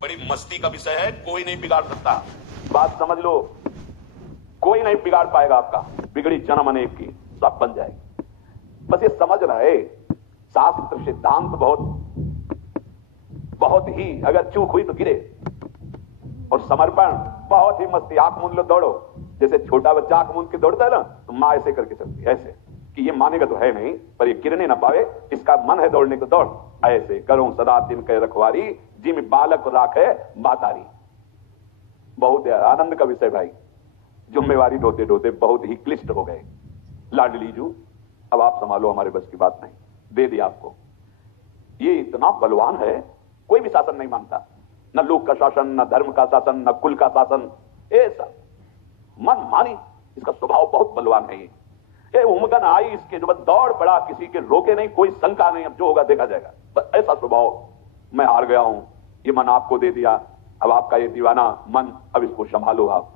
बड़ी मस्ती का विषय है, कोई नहीं बिगाड़ सकता। बात समझ लो, कोई नहीं बिगाड़ पाएगा आपका। बिगड़ी जन्म अनेक की, सब बन जाएगी। बस ये समझ रहे, शास्त्र सिद्धांत बहुत ही अगर चूक हुई तो गिरे। और समर्पण बहुत ही मस्ती, आंख मूंद लो दौड़ो। जैसे छोटा बच्चा आंख मूंद के दौड़ता है ना, तो मां ऐसे करके चलती है, ऐसे कि ये मानेगा तो है नहीं, पर ये गिरने ना पावे, इसका मन है दौड़ने को, दौड़। ऐसे करूं सदा दिन कह रखवारी, जिम बालक राखे बातारी। बहुत आनंद का विषय भाई। जिम्मेवारी ढोते ढोते बहुत ही क्लिष्ट हो गए। लाडली जू, अब आप संभालो, हमारे बस की बात नहीं, दे दिया आपको। ये इतना बलवान है, कोई भी शासन नहीं मानता, न लोक का शासन, न धर्म का शासन, न कुल का शासन। ऐसा मन मानी, इसका स्वभाव बहुत बलवान है। ये उमगन आई इसके, जो दौड़ पड़ा, किसी के रोके नहीं, कोई शंका नहीं, अब जो होगा देखा जाएगा। बस ऐसा स्वभाव। मैं हार गया हूं, ये मन आपको दे दिया, अब आपका ये दीवाना मन, अब इसको संभालो आप।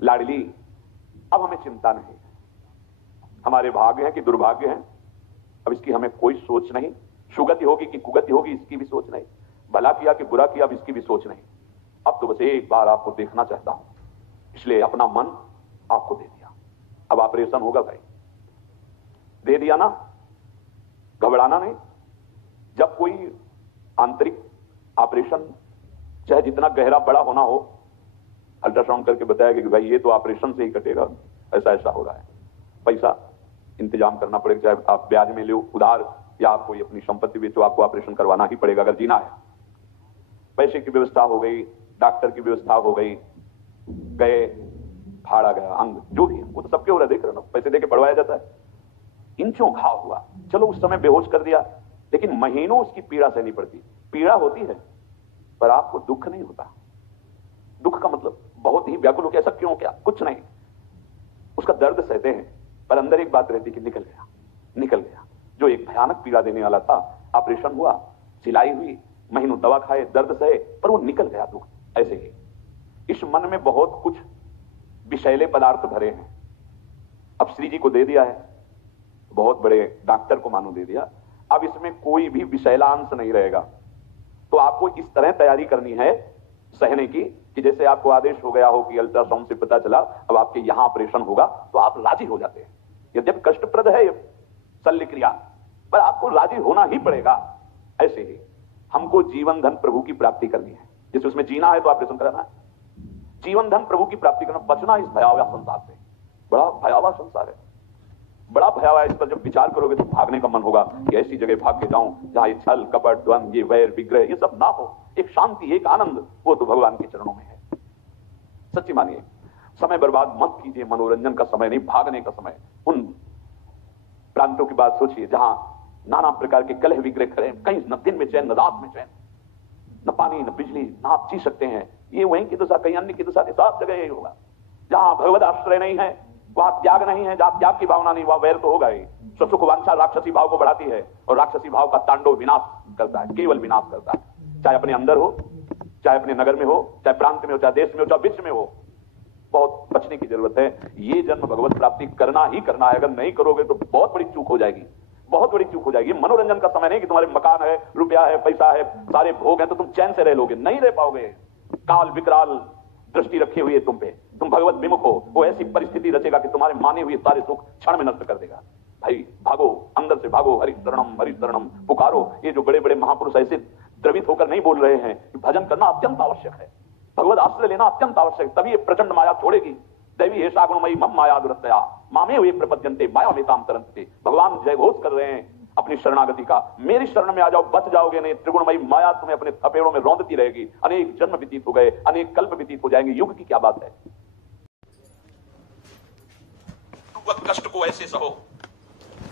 लाडली, अब हमें चिंता नहीं, हमारे भाग्य है कि दुर्भाग्य है, अब इसकी हमें कोई सोच नहीं। सुगति होगी कि कुगति होगी, इसकी भी सोच नहीं। भला किया कि बुरा किया, अब इसकी भी सोच नहीं। अब तो बस एक बार आपको देखना चाहता हूं, इसलिए अपना मन आपको दे दिया। अब ऑपरेशन होगा भाई, दे दिया ना, घबराना नहीं। जब कोई आंतरिक ऑपरेशन, चाहे जितना गहरा बड़ा होना हो, अल्ट्रासाउंड करके बताया कि भाई ये तो ऑपरेशन से ही कटेगा, ऐसा ऐसा हो रहा है, पैसा इंतजाम करना पड़ेगा, चाहे आप ब्याज में लो उधार, या आप कोई अपनी संपत्ति बेचो, आपको ऑपरेशन करवाना ही पड़ेगा अगर जीना है। पैसे की व्यवस्था हो गई, डॉक्टर की व्यवस्था हो गई, गए, फाड़ा गया अंग, जो भी है वो तो सबके हो रहा है, देख रहे हो ना, पैसे देके पढ़वाया जाता है। इंचों घाव हुआ, चलो उस समय बेहोश कर दिया, लेकिन महीनों उसकी पीड़ा सहनी पड़ती। पीड़ा होती है पर आपको दुख नहीं होता। दुख का मतलब बहुत ही व्याकुल हो गया, ऐसा क्यों, क्या, कुछ नहीं, उसका दर्द सहते हैं, पर अंदर एक बात रहती कि निकल गया, निकल गया। जो एक भयानक पीड़ा देने वाला था, ऑपरेशन हुआ, सिलाई हुई, महीनों दवा खाए, दर्द सहे, पर वो निकल गया दुख। ऐसे ही इस मन में बहुत कुछ विषैले पदार्थ भरे हैं। अब श्री जी को दे दिया है, बहुत बड़े डॉक्टर को मानो दे दिया, अब इसमें कोई भी विषैलांश नहीं रहेगा। तो आपको इस तरह तैयारी करनी है सहने की कि जैसे आपको आदेश हो गया हो कि अल्ट्रासाउंड से पता चला अब आपके यहां ऑपरेशन होगा, तो आप राजी हो जाते हैं। यद्यपि कष्टप्रद है शल्य क्रिया, पर आपको राजी होना ही पड़ेगा। ऐसे ही हमको जीवन धन प्रभु की प्राप्ति करनी है, जैसे उसमें जीना है तो ऑपरेशन कराना है। जीवन धन प्रभु की प्राप्ति करना, बचना इस भयावह संसार से। बड़ा भयावह संसार है, बड़ा भयावह। इस पर जब विचार करोगे तो भागने का मन होगा कि ऐसी जगह भाग के जाऊं जहां ये छल कपट द्वंद, ये वैर विग्रह, ये सब ना हो। एक शांति, एक आनंद, वो तो भगवान के चरणों में है। सच्ची मानिए, समय बर्बाद मत कीजिए, मनोरंजन का समय नहीं, भागने का समय। उन प्रांतों की बात सोचिए जहां नाना प्रकार के कलह विग्रह खड़े, कहीं न दिन में चैन, न रात में चैन, न पानी, न बिजली, न आप जी सकते हैं। ये वहीं की दशा, कहीं अन्य की दशा, सब जगह यही होगा। जहां भगवत आश्रय नहीं है, वहां त्याग नहीं है, जहां त्याग की भावना नहीं, वहां वैर तो होगा ही। सुख वांछा राक्षसी भाव को बढ़ाती है, और राक्षसी भाव का तांडव विनाश करता है, केवल विनाश करता है। चाहे अपने अंदर हो, चाहे अपने नगर में हो, चाहे प्रांत में हो, चाहे देश में हो, चाहे विश्व में हो, बहुत बचने की जरूरत है। ये जन्म भगवत प्राप्ति करना ही करना है। अगर नहीं करोगे तो बहुत बड़ी चूक हो जाएगी, बहुत बड़ी चूक हो जाएगी। मनोरंजन का समय नहीं कि तुम्हारे मकान है, रुपया है, पैसा है, सारे भोग है तो तुम चैन से रह लोगे, नहीं रह पाओगे। काल विकराल दृष्टि रखी हुई है तुम पे, तुम भगवत विमुख हो, वो ऐसी परिस्थिति रचेगा कि तुम्हारे माने हुए सारे सुख क्षण में नष्ट कर देगा। भाई भागो, अंदर से भागो, हरि शरणम पुकारो। ये जो बड़े बड़े महापुरुष ऐसे द्रवित होकर नहीं बोल रहे हैं कि भजन करना अत्यंत आवश्यक है, भगवत आश्रय लेना अत्यंत आवश्यक, तभी ये प्रचंड माया छोड़ेगी। दैवी हे सागुणमयी मम माया दुरतया मामे हुए प्रपद्यन्ते माया में काम तरंते। भगवान जय घोष कर रहे हैं अपनी शरणागति का, मेरी शरण में आ जाओ, बच जाओगे नहीं। त्रिगुणमयी माया तुम्हें अपने थपेड़ों में रौंदती रहेगी। अनेक जन्म व्यतीत हो गए, अनेक कल्प व्यतीत हो जाएंगे, युग की क्या बात है। कष्ट को ऐसे सहो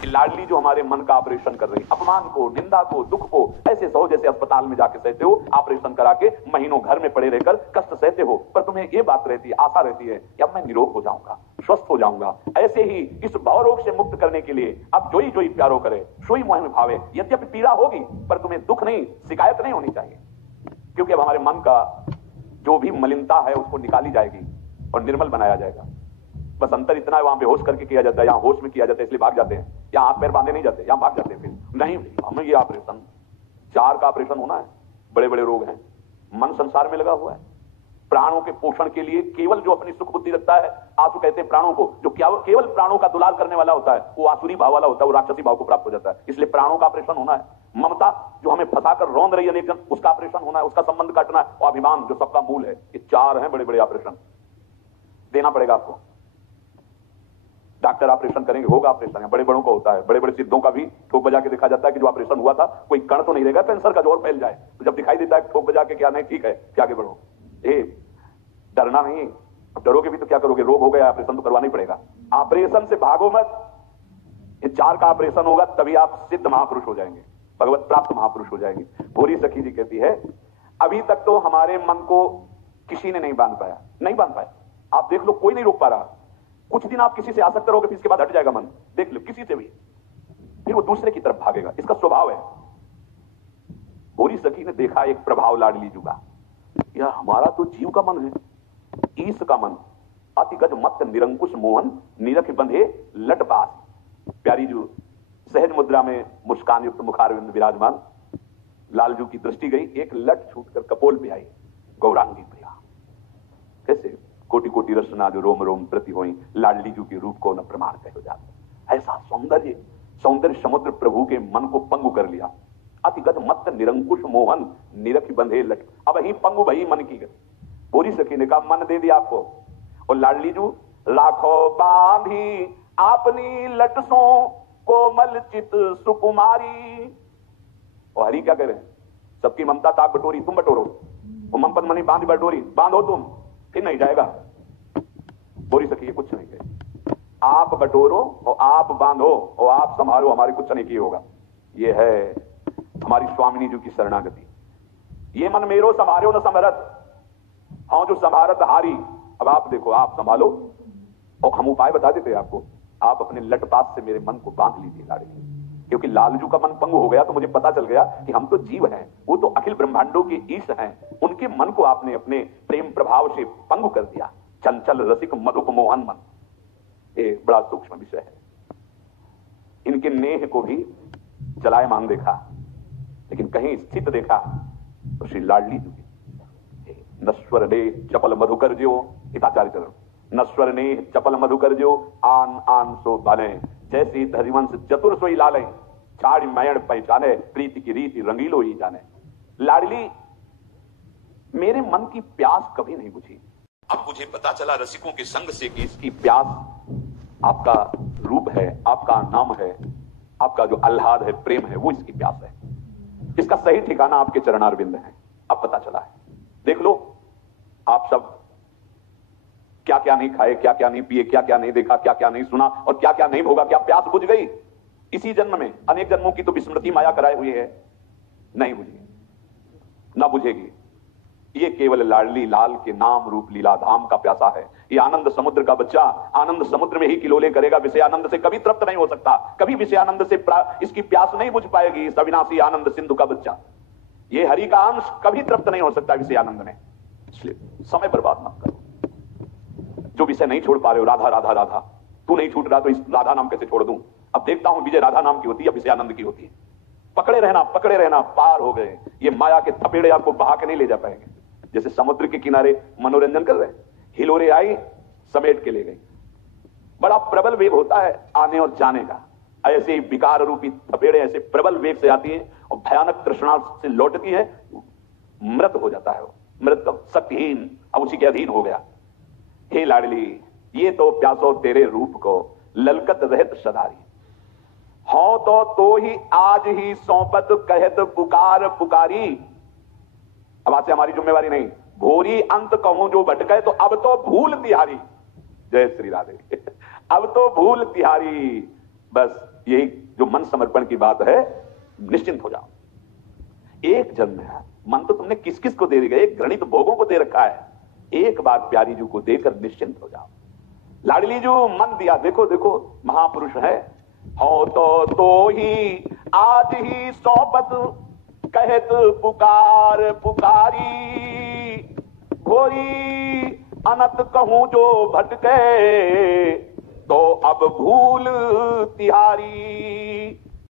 कि लाडली जो हमारे मन का ऑपरेशन कर रही, अपमान को, निंदा को, दुख को ऐसे सहो जैसे अस्पताल में जाके सहते हो, ऑपरेशन करा के महीनों घर में पड़े रहकर कष्ट सहते हो, पर तुम्हें ये बात रहती है, आशा रहती है कि अब मैं निरोग हो जाऊंगा, स्वस्थ हो जाऊंगा। ऐसे ही इस भवरोग से मुक्त करने के लिए अब जोई जोई प्यारो करे, सोई मोह में भावे। यद्यपि पीड़ा होगी पर तुम्हें दुख नहीं, शिकायत नहीं होनी चाहिए, क्योंकि अब हमारे मन का जो भी मलिनता है उसको निकाली जाएगी और निर्मल बनाया जाएगा। बस अंतर इतना है, वहां बेहोश करके किया जाता है, यहाँ होश में किया जाता है, इसलिए भाग जाते हैं। यहाँ हाथ पैर बांधे नहीं जाते, यहाँ भाग जाते हैं। फिर नहीं, हमें ये ऑपरेशन 4 का ऑपरेशन होना है, बड़े बड़े रोग हैं, मन संसार में लगा हुआ है। प्राणों के पोषण के लिए केवल जो अपनी सुख बुद्धि रखता है, आंसू कहते हैं प्राणों को, जो केवल प्राणों का दुलार करने वाला होता है वो आसुरी भाव वाला होता है, वो राक्षसी भाव को प्राप्त हो जाता है। इसलिए प्राणों का ऑपरेशन होना है। ममता जो हमें फंसाकर रौंद रही है अनेक जन, उसका ऑपरेशन होना है, उसका संबंध काटना है। और अभिमान जो सबका मूल है। ये 4 हैं बड़े बड़े ऑपरेशन, देना पड़ेगा आपको। डॉक्टर ऑपरेशन करेंगे, होगा ऑपरेशन, बड़े बड़ों का होता है। बड़े बड़े सिद्धों का भी ठोक बजा के देखा जाता है कि जो ऑपरेशन हुआ था कोई कण तो नहीं रहेगा कैंसर का जो और फैल जाए, तो जब दिखाई देता है ठोक बजा के क्या नहीं ठीक है क्या आगे बढ़ो। डरना नहीं, अब डरोगे भी तो क्या करोगे, रोग हो गया ऑपरेशन तो करवाना ही पड़ेगा। ऑपरेशन से भागो मत। ये 4 का ऑपरेशन होगा तभी आप सिद्ध महापुरुष हो जाएंगे, भगवत प्राप्त महापुरुष हो जाएंगे। भोरी सखी जी कहती है अभी तक तो हमारे मन को किसी ने नहीं बांध पाया, नहीं बांध पाया। आप देख लो कोई नहीं रोक पा रहा। कुछ दिन आप किसी से आसक्त रहोगे फिर इसके बाद हट जाएगा मन, देख लो किसी से भी, फिर वो दूसरे की तरफ भागेगा। इसका स्वभाव है। भोरी सखी ने देखा एक प्रभाव लाडली जी का, यार हमारा तो जीव का मन है, ईश का मन, अतिगज मत निरंकुश मोहन निरख बंधे लटपास। प्यारी जो सहज मुद्रा में मुस्कान युक्त मुखारविंद विराजमान, लालजू की दृष्टि गई, एक लट छूटकर कपोल पे आई, गौरांगी प्रिया। कैसे कोटि कोटि रचना जो रोम रोम प्रति हुई, लाडली जू के रूप को न प्रमाण कहो जाता। ऐसा सौंदर्य, सौंदर्य समुद्र प्रभु के मन को पंगु कर लिया। अतिगत मत निरंकुश मोहन निरख बंधे लट, अब ही पंगु भई मन की गति। पूरी सखी ने कहा मन दे दिया आपको। और लाडली जू लाखों बांधी अपनी लटसों कोमल चित सुकुमारी। और हरि क्या कह रहे हैं, सबकी ममता ताक बटोरी, तुम बटोरो। वो ममपन मनी बांध बटोरी, बांधो तुम, फिर नहीं जाएगा। बोरी सखी ये कुछ नहीं कहे, आप बटोरो और आप बांधो और आप संभालो, हमारे कुछ नहीं किए होगा। ये है हमारी स्वामिनी जी की शरणागति। ये मन मेरो संभालो न संभरत, हाँ जो संभारत हारी। अब आप देखो, आप संभालो और हम उपाय बता देते हैं आपको। आप अपने लटपास से मेरे मन को बांध लीजिए लाडली, क्योंकि लालजू का मन पंगु हो गया तो मुझे पता चल गया कि हम तो जीव हैं, वो तो अखिल ब्रह्मांडों के ईश हैं। उनके मन को आपने अपने प्रेम प्रभाव से पंगु कर दिया। चंचल रसिक मधुक मोहन मन, ये बड़ा सूक्ष्म विषय है। इनके नेह को भी जलायमान देखा, लेकिन कहीं स्थित देखा तो श्री लाडली जी नश्वर ने चपल मधुकर जो, हिताचार्य चरण, नश्वर ने चपल मधुकर जो आन आन सो बाले, जैसे धरिवंश चतुर सोई लाले, छाड़ी मैण पहचाने, प्रीति की रीति रंगीलो ही जाने। लाडली मेरे मन की प्यास कभी नहीं बुझी। अब मुझे पता चला रसिकों के संग से कि इसकी प्यास आपका रूप है, आपका नाम है, आपका जो आह्लाद है, प्रेम है, वो इसकी प्यास है। इसका सही ठिकाना आपके चरणारविंद है। अब पता चला है। देख लो आप सब क्या क्या नहीं खाए, क्या क्या नहीं पिए, क्या क्या नहीं देखा, क्या क्या नहीं सुना और क्या क्या नहीं भोगा। क्या प्यास बुझ गई इसी जन्म में? अनेक जन्मों की तो विस्मृति माया कराए हुई है, नहीं बुझी, ना बुझेगी। ये केवल लाडली लाल के नाम रूप लीला धाम का प्यासा है। ये आनंद समुद्र का बच्चा आनंद समुद्र में ही किलोले करेगा, विषय आनंद से कभी तृप्त नहीं हो सकता, कभी विषय आनंद से इसकी प्यास नहीं बुझ पाएगी। इस अविनाशी आनंद सिंधु का बच्चा, ये हरि का अंश कभी तृप्त नहीं हो सकता विषय आनंद में। इसलिए समय बर्बाद मत करो। जो विषय नहीं छोड़ पा रहे हो, राधा राधा राधा, तू नहीं छूट रहा तो इस राधा नाम कैसे छोड़ दूं? अब देखता हूं विजय राधा नाम की होती है, विषय आनंद की होती है। पकड़े रहना, पार हो गए। ये माया के थपेड़े आपको बहा के नहीं ले जा पाएंगे। जैसे समुद्र के किनारे मनोरंजन कर रहे हैं, हिलोरे आई समेट के ले गई। बड़ा प्रबल वेग होता है आने और जाने का। ऐसे विकार रूपी थपेड़े ऐसे प्रबल वेग से आती है और भयानक तृष्णा से लौटती है, मृत हो जाता है वो, मृत शक्तिहीन, अब उसी के अधीन हो गया। हे लाडली ये तो प्यासो तेरे रूप को ललकत रहत सदारी, हो तो ही आज ही सौंपत कहत पुकार पुकारी। अब आज से हमारी जिम्मेवारी नहीं, भोरी अंत कहूं जो भटके तो अब तो भूल तिहारी। जय श्री राधे। अब तो भूल तिहारी। बस यही जो मन समर्पण की बात है, निश्चिंत हो जाओ। एक जन्म है, मन तो तुमने किस किस को दे दिया, एक घृणित भोगों को दे रखा है। एक बार प्यारी जू को देकर निश्चिंत हो जाओ। लाडली जू मन दिया, देखो देखो महापुरुष है। हो तो ही आज ही सौंपत कहत पुकार पुकारी, घोरी अनत कहूं जो भटके तो अब भूल तिहारी।